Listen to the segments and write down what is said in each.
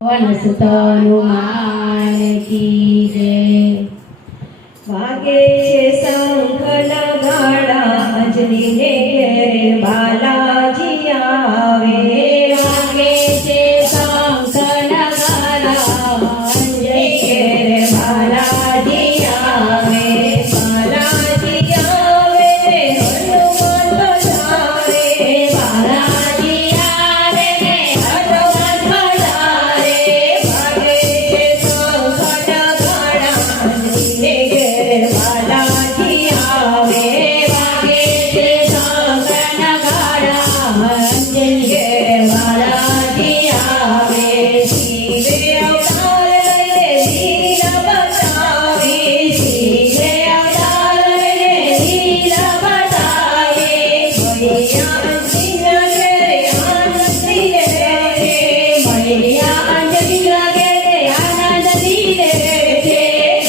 वनसुत हनुमान की जय। वागे छे शंख नगाड़ा अंजनी ने घेरे बालाजी आवे। वागे छे शंख नगाड़ा अंजनी घेरे बालाजी आवे। बालाजी आवे ने हनुमान पधारे। बालाजी आवे ने हनुमान पधारे। वागे छे शंख नगाड़ा अंजनी ने घेरे बालाजी आवे। वागे छे शंख नगाड़ा अंजनी घेरे बालाजी आवे। शिवे अवतार लઈને લીલા બતાવે। શિવે અવતાર લઈને લીલા બતાવે। મૈયા અંજનીના ઘેરે આનંદ લીધે છે। મૈયા અંજનીના ઘેરે આનંદ લીધે છે।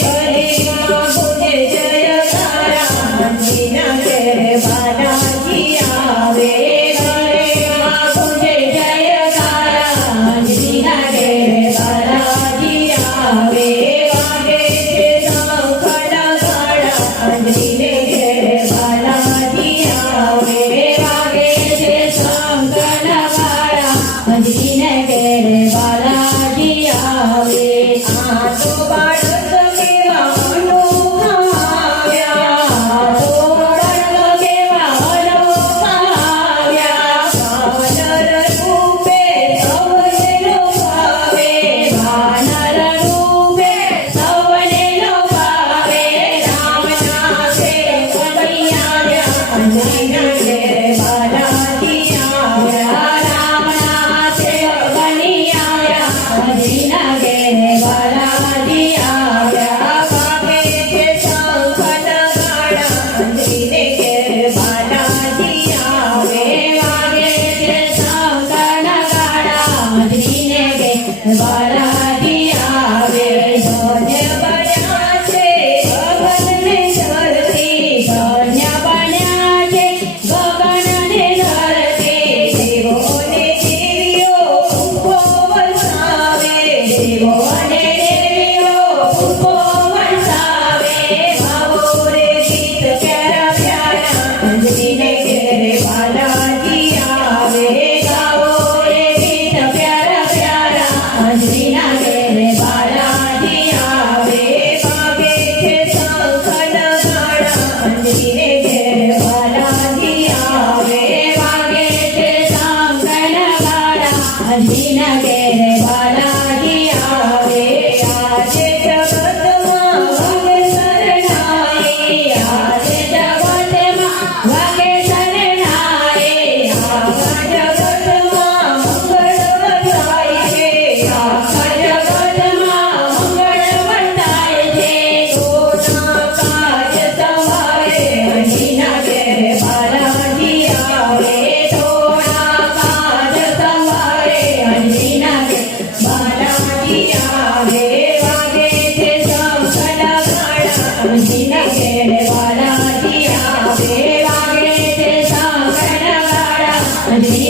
ઘરેમાં બોલે જયકારા અંજનીના ઘેરે બાલાજી આવે। ઘરેમાં બોલે જયકારા અંજનીના ઘેરે બાલાજી આવે। વાગે છે શંખ નગાડા અંજનીને ઘેરે બાલાજી આવે। વાગે છે શંખ નગાડા અંજનીને ઘેરે બાલાજી આવે। આ તો બાળક કેવા અનોખા આવ્યા। આ તો બાળક કેવા અનોખા આવ્યા। વાનર રૂપે સૌને લોભાવે। વાનર રૂપે સૌને લોભાવે। રામના સેવક બની આવ્યા અંજનીના ઘેરે બાલાજી આવ્યા। રામના સેવક બની આવ્યા અંજનીના ઘેરે બાલાજી આવ્યા। વાગે છે શંખ નગાડા અંજનીને ઘેરે બાલાજી આવે। વાગે છે શંખ નગાડા અંજનીને ઘેરે બાલાજી આવે। ધન્ય બન્યા છે ગગન ને ધરતી। ધન્ય બન્યા છે ગગન ને ધરતી। દેવો અને દેવીઓ પુષ્પો વરસાવે। દેવો અને દેવીઓ પુષ્પો વરસાવે। ગાવો રે ગીત પ્યારા પ્યારા અંજનીને ઘેરે બાલાજી આવે। ગાવો રે ગીત પ્યારા પ્યારા અંજનીના ઘેરે બાલાજી આવે। વાગે છે શંખ નગાડા અંજનીને ઘેરે બાલાજી આવે। વાગે છે શંખ નગાડા અંજનીના ઘેરે બાલાજી આવે। આજે જગતમાં વાગે શરણાઈ। આજે જગતમાં વાગે શરણાઈ। આખા જગતમાં મંગળ વર્તાય છે। આખા જગતમાં મંગળ વર્તાય છે। તોના કાજ તમારે અંજનીના ઘેરે બાલાજી આવે। તોના કાજ તમારે અંજનીના ઘેરે બાલાજી આવે। વાગે છે શંખ નગાડા અંજનીના ઘેરે બાલાજી આવે। વાગે છે શંખ નગાડા અંજની